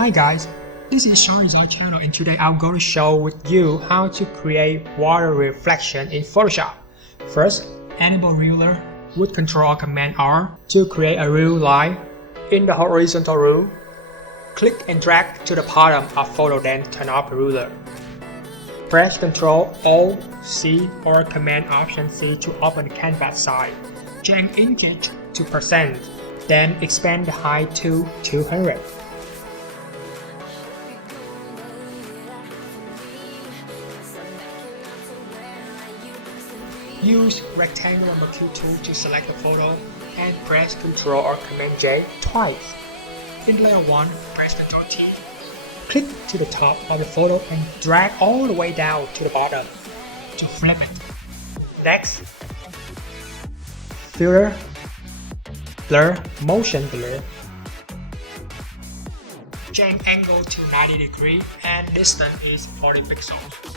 Hi guys, this is SADESIGN channel and today I'm going to show with you how to create water reflection in Photoshop. First, enable ruler with Ctrl Command R to create a real line in the horizontal rule. Click and drag to the bottom of photo, then turn off the ruler. Press Ctrl O, C or Command Option C to open the canvas side. Change inches to %, then expand the height to 200. Use rectangular marquee tool to select the photo and press Ctrl or Command J twice. In layer 1, press Ctrl T. Click to the top of the photo and drag all the way down to the bottom to flip it. Next, filter, blur, motion blur. Change angle to 90 degrees and distance is 40 pixels.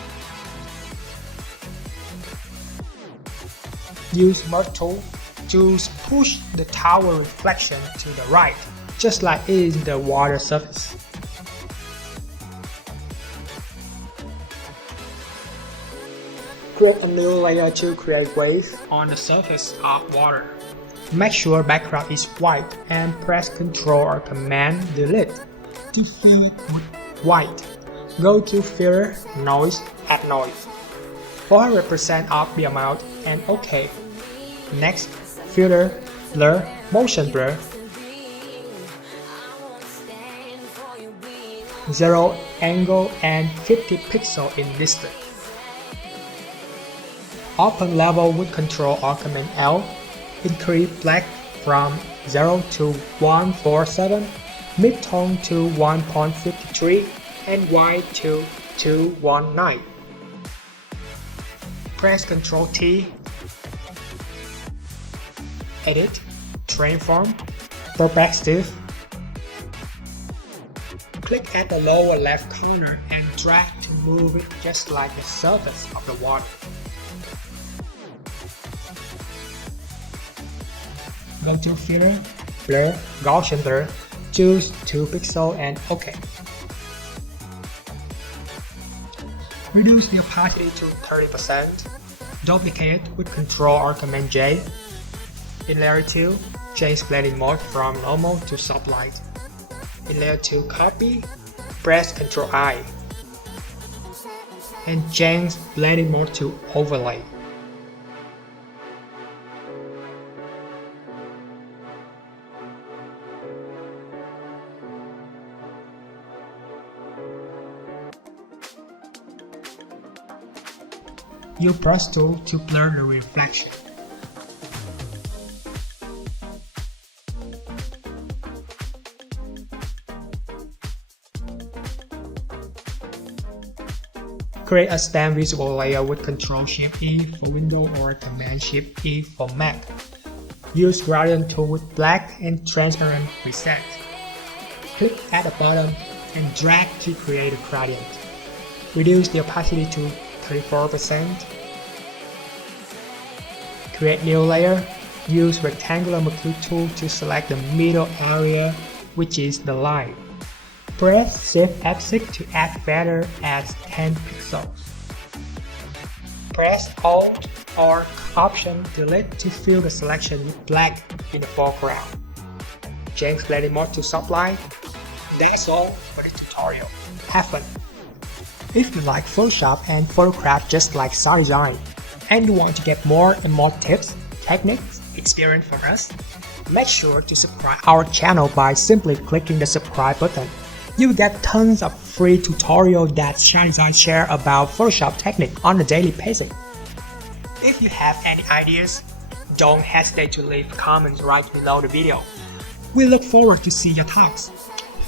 Use merge tool to push the tower reflection to the right, just like in the water surface. Create a new layer to create waves on the surface of water. Make sure background is white and press Ctrl or Command Delete to fill with white. Go to Filter, Noise, Add Noise. 400% of the amount and OK. Next, filter, blur, motion blur. 0 angle and 50 pixel in distance. Open level with Ctrl or Command L. Increase black from 0 to 147, mid-tone to 1.53, and white to 219. Press Ctrl T. Edit, Transform, Perspective. Click at the lower left corner and drag to move it just like the surface of the water. Go to Filter, Blur, Gaussian Blur, choose 2 pixels and OK. Reduce the opacity to 30%. Duplicate with Ctrl or Command J. In layer 2, change blending mode from normal to soft light. In layer 2, copy, press Ctrl I. And change blending mode to overlay. Use brush tool to blur the reflection. Create a stamp visible layer with Ctrl-Shift-E for Windows or Command-Shift-E for Mac. Use gradient tool with black and transparent preset. Click at the bottom and drag to create a gradient. Reduce the opacity to 34%. Create new layer. Use rectangular marquee tool to select the middle area, which is the line. Press Shift F6 to add feather at 10 pixels. Press Alt or Option Delete to fill the selection with black in the foreground. Change blending mode to soft light. That's all for the tutorial. Have fun! If you like Photoshop and photograph just like SADESIGN, and you want to get more and more tips, techniques, experience from us, make sure to subscribe our channel by simply clicking the subscribe button. You will get tons of free tutorials that SADESIGN share about Photoshop technique on a daily basis. If you have any ideas, don't hesitate to leave comments right below the video. We look forward to see your thoughts.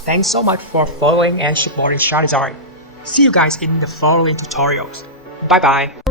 Thanks so much for following and supporting SADESIGN. See you guys in the following tutorials. Bye bye.